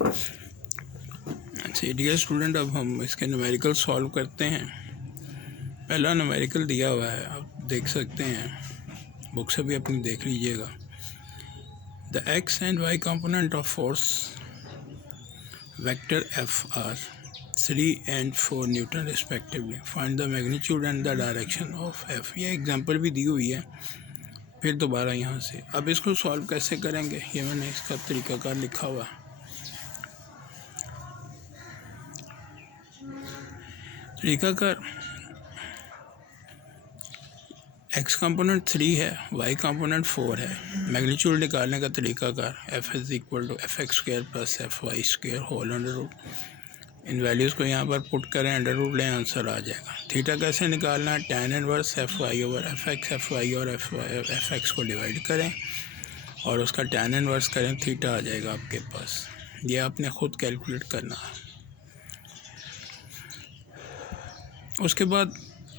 अच्छा dear student, अब हम इसके न्यूमेरिकल सॉल्व करते हैं। पहला न्यूमेरिकल दिया हुआ है, आप देख सकते हैं, बुक से भी अपनी देख लीजिएगा। The x and y component of force vector F R 3 and 4 newton respectively. Find the magnitude and the direction of F. ये एग्जांपल भी दी हुई है, फिर दोबारा यहाँ से। अब इसको सॉल्व कैसे करेंगे, ये मैंने इसका तरीकाकार लिखा हुआ है। तरीकाकार एक्स कंपोनेंट 3 है, वाई कंपोनेंट 4 है। मैग्नीट्यूड निकालने का तरीकाकार F is equal to F x square plus F y square whole under root. इन वैल्यूज़ को यहाँ पर पुट करें, अंडर रूट लें, आंसर आ जाएगा। थीटा कैसे निकालना है, tan inverse F y over F y और एफ एक्स को डिवाइड करें और उसका tan इनवर्स करें, थीटा आ जाएगा आपके पास। ये आपने ख़ुद कैलकुलेट करना है। उसके बाद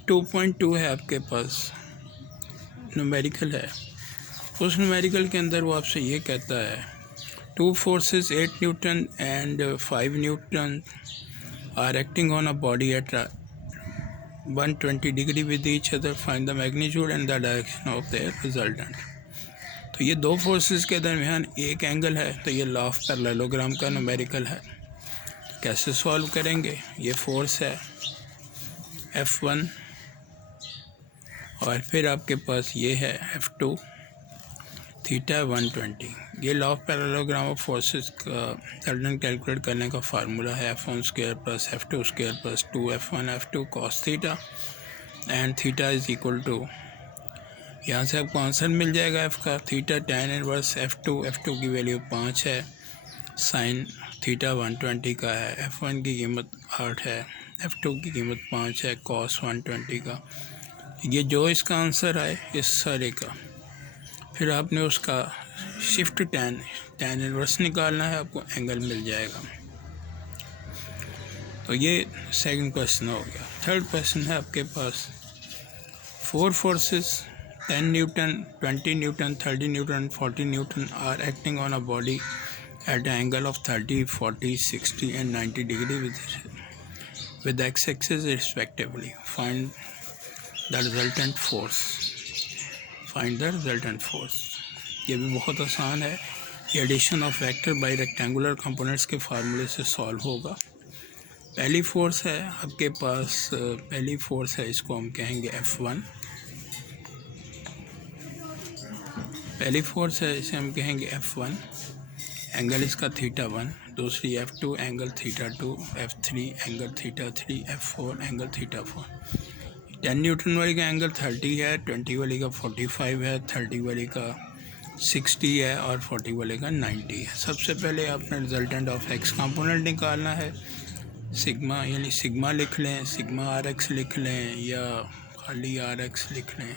2.2 है आपके पास, न्यूमेरिकल है। उस न्यूमेरिकल के अंदर वो आपसे ये कहता है 2 forces 8 newton and 5 newton are acting on a body at 120 degree with each other. Find the magnitude and the direction of their resultant. तो ये दो फोर्सेस के दरमियान एक एंगल है, तो ये लॉ ऑफ पैरेललोग्राम का न्यूमेरिकल है। तो कैसे सॉल्व करेंगे, ये फोर्स है F1 और फिर आपके पास ये है F2, थीटा 120। ये law of parallelogram of forces का रिजल्टेंट कैलकुलेट करने का फार्मूला है F1 square plus F2 square plus 2F1 F2 cos theta and theta is equal to, यहाँ से आपको आंसर मिल जाएगा F का। थीटा tan इनवर्स F2 की वैल्यू 5 है, साइन थीटा 120 का है, F1 की कीमत 8 है, F2 की कीमत 5 है, कॉस 120 का। ये जो इसका आंसर आए इस सारे का, फिर आपने उसका शिफ्ट tan इनवर्स निकालना है, आपको एंगल मिल जाएगा। तो ये सेकंड क्वेश्चन हो गया। थर्ड क्वेश्चन है आपके पास 4 forces 10 newton 20 newton 30 newton 40 newton are acting on a body at an angle of 30, 40, 60 and 90 degree with the x-axis respectively. Find the resultant force. Find the resultant force. ये भी बहुत आसान है, ये addition of vector by rectangular components के फार्मूले से solve होगा। पहली फोर्स है आपके पास, पहली फोर्स है, इसको हम कहेंगे F1। पहली फोर्स है, इसे हम कहेंगे F1, एंगल इसका थीटा 1। दूसरी F2 angle theta 2, F3 angle theta 3, F4 angle theta 4। 10 Newton वाली का एंगल 30 है, 20 वाली का 45 है, 30 वाली का 60 है और 40 वाले का 90 है। सबसे पहले आपने रिजल्टेंट ऑफ एक्स कंपोनेंट निकालना है। सिग्मा यानी सिग्मा लिख लें, सिग्मा आर एक्स लिख लें या खाली आर एक्स लिख लें।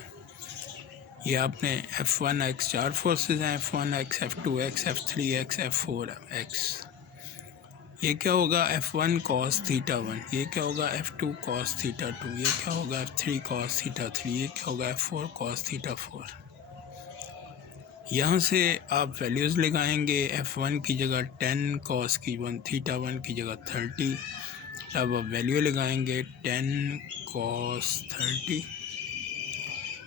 ये आपने F1x 4 फोर्सेस हैं, F1x, F2x, F3x, F4x। ये क्या होगा F1 cos थीटा 1, ये क्या होगा F2 cos थीटा 2, ये क्या होगा F3 cos थीटा 3, ये क्या होगा F4 cos थीटा 4। यहाँ से आप वैल्यूज़ लगाएंगे। F1 की जगह 10 cos की 1 थीटा 1 की जगह 30, तब आप वैल्यू लगाएंगे 10 cos 30।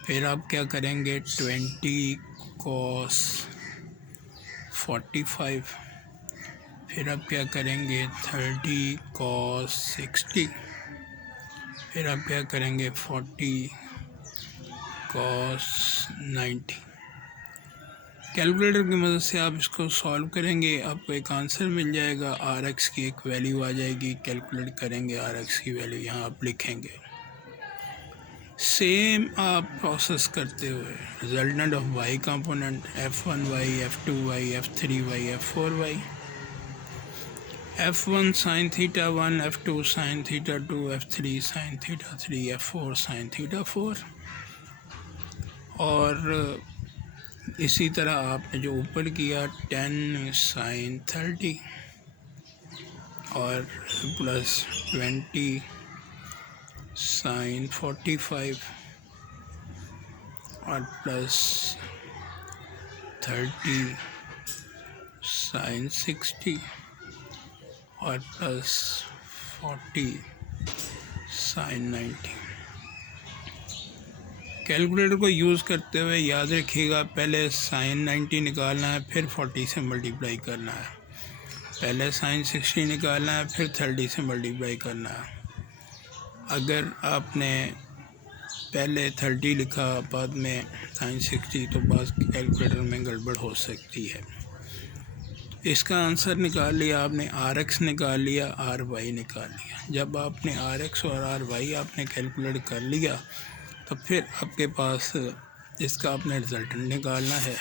फिर आप क्या करेंगे 20 cos 45। फिर आप क्या करेंगे 30 cos 60। फिर आप क्या करेंगे 40 cos 90। कैलकुलेटर की मदद से आप इसको सॉल्व करेंगे, आपको एक आंसर मिल जाएगा। आर एक्स की एक वैल्यू आ जाएगी, कैलकुलेट करेंगे आर एक्स की वैल्यू, यहाँ आप लिखेंगे। सेम आप प्रोसेस करते हुए resultant of y component F1y, F2y, F3y, F4y, F1 sin theta 1, F2 sin theta 2, F3 sin theta 3, F4 sin theta 4। और इसी तरह आपने जो ऊपर किया 10 sin 30 और प्लस 20 sin 45 और प्लस 30 sin 60 और प्लस 40 sin 90। कैलकुलेटर को यूज़ करते हुए याद रखिएगा, पहले sin 90 निकालना है, फिर 40 से मल्टीप्लाई करना है। पहले sin 60 निकालना है, फिर 30 से मल्टीप्लाई करना है। अगर आपने पहले 30 लिखा बाद में sin 60 तो बस कैलकुलेटर में गड़बड़ हो सकती है। इसका आंसर निकाल लिया आपने, RX निकाल लिया, RY निकाल लिया। जब आपने RX और RY आपने कैलकुलेट कर लिया तो फिर आपके पास इसका आपने रिज़ल्टेंट निकालना है,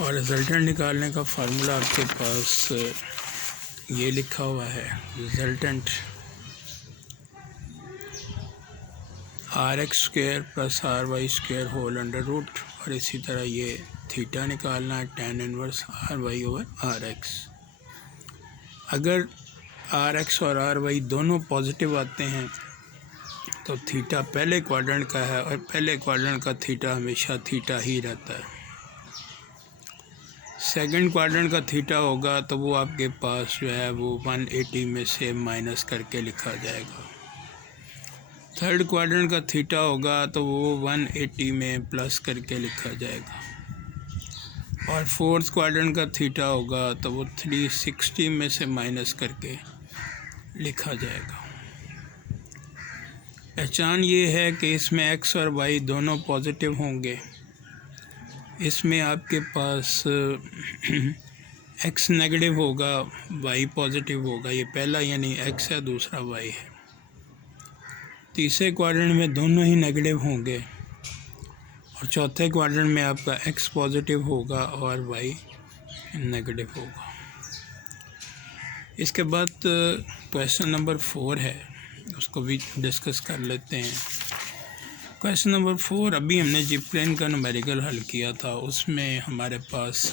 और रिज़ल्टेंट निकालने का फार्मूला आपके पास ये लिखा हुआ है, resultant RX square plus RY square whole under root, और इसी तरह ये थीटा निकालना है, tan inverse RY over RX। अगर RX और RY दोनों पॉजिटिव आते हैं तो थीटा पहले क्वाड्रेंट का है, और पहले क्वाड्रेंट का थीटा हमेशा थीटा ही रहता है। सेकंड क्वाड्रेंट का थीटा होगा तो वो आपके पास जो है वो 180 में से माइनस करके लिखा जाएगा। थर्ड क्वाड्रेंट का थीटा होगा तो वो 180 में प्लस करके लिखा जाएगा, और फोर्थ क्वाड्रेंट का थीटा होगा तो वो 360 में से माइनस करके लिखा जाएगा। पहचान ये है कि इसमें x और y दोनों पॉजिटिव होंगे। इसमें आपके पास x नेगेटिव होगा, y पॉजिटिव होगा। ये पहला यानी x है, दूसरा y है। तीसरे क्वाड्रेंट में दोनों ही नेगेटिव होंगे, और चौथे क्वाड्रेंट में आपका x पॉजिटिव होगा और y नेगेटिव होगा। इसके बाद क्वेश्चन नंबर 4 है, उसको भी डिस्कस कर लेते हैं। क्वेश्चन नंबर 4 अभी हमने जिप प्लेन का न्यूमेरिकल हल किया था, उसमें हमारे पास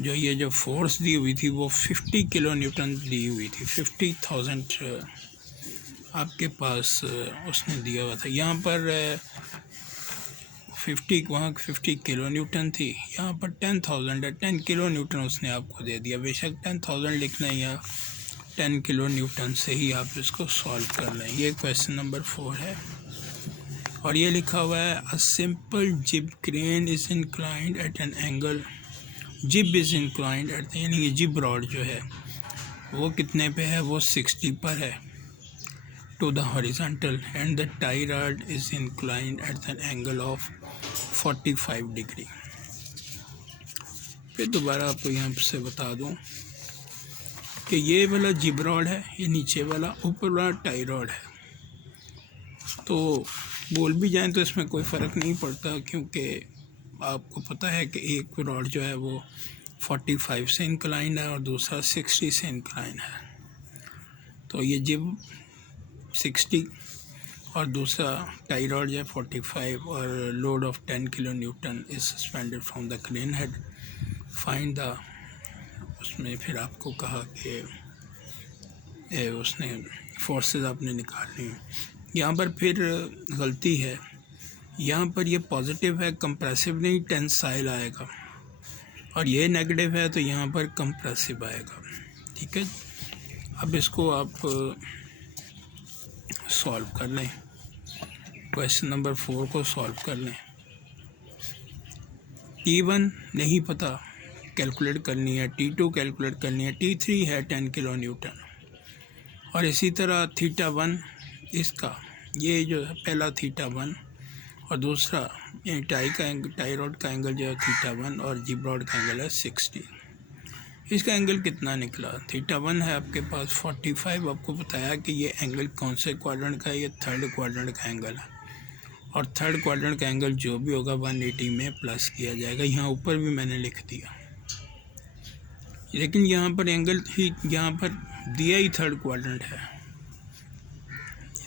जो फोर्स दी हुई थी वो 50 किलो न्यूटन दी हुई थी। 50,000 आपके पास उसने दिया हुआ था। यहाँ पर 50 किलो न्यूटन थी, यहाँ पर 10,000 है। 10 किलो न्यूटन उसने आपको दे दिया। बेशक 10,000 लिखना है या 10 किलो न्यूटन से ही आप इसको सॉल्व कर लें। ये क्वेश्चन नंबर 4 है, और ये लिखा हुआ है अ सिंपल जिब crane is inclined at an angle. जिब इज़ इंक्लाइंड एट, यानी ये जिब रॉड जो है वो कितने पे है, वो 60 पर है to the horizontal, and the tie rod is inclined at an angle of 45 degree. फिर दोबारा आपको यहाँ से बता दूँ कि ये वाला जिब रॉड है, ये नीचे वाला, ऊपर वाला टाई रॉड है। तो बोल भी जाएं तो इसमें कोई फ़र्क नहीं पड़ता, क्योंकि आपको पता है कि एक रॉड जो है वो 45 से इंक्लाइन है और दूसरा 60 से इंक्लाइन है। तो ये जिब 60 और दूसरा टाई रॉड जो है 45, और load of 10 kilo Newton is suspended from the crane head. Find the, उसमें फिर आपको कहा कि उसने फोर्सेस आपने निकालनी है। यहाँ पर फिर गलती है, यहाँ पर ये पॉजिटिव है, कंप्रेसिव नहीं टेंसाइल आएगा, और ये नेगेटिव है तो यहाँ पर कंप्रेसिव आएगा। ठीक है, अब इसको आप सॉल्व कर लें। क्वेश्चन नंबर 4 को सॉल्व कर लें। T1 नहीं पता, कैलकुलेट करनी है। T2 कैलकुलेट करनी है। T3 है 10 किलो न्यूटन, और इसी तरह थीटा 1 इसका, ये जो है पहला थीटा 1 और दूसरा टाई रॉड का एंगल जो है थीटा 1 और जिब रॉड का एंगल है 60। इसका एंगल कितना निकला? थीटा 1 है आपके पास 45। आपको बताया कि ये एंगल कौन से क्वाड्रेंट का है, ये थर्ड क्वाड्रेंट का एंगल है, और थर्ड क्वाड्रेंट का एंगल जो भी होगा 180 में प्लस किया जाएगा। यहाँ ऊपर भी मैंने लिख दिया, लेकिन यहाँ पर एंगल ही यहाँ पर दिया ही थर्ड क्वाड्रेंट है।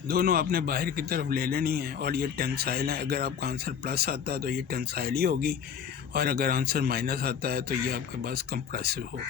दोनों आपने बाहर की तरफ ले लेनी है, और ये टेंसाइल है। अगर आपका आंसर प्लस आता है तो ये टेंसाइल ही होगी, और अगर आंसर माइनस आता है तो ये आपके पास कंप्रेसिव होगा।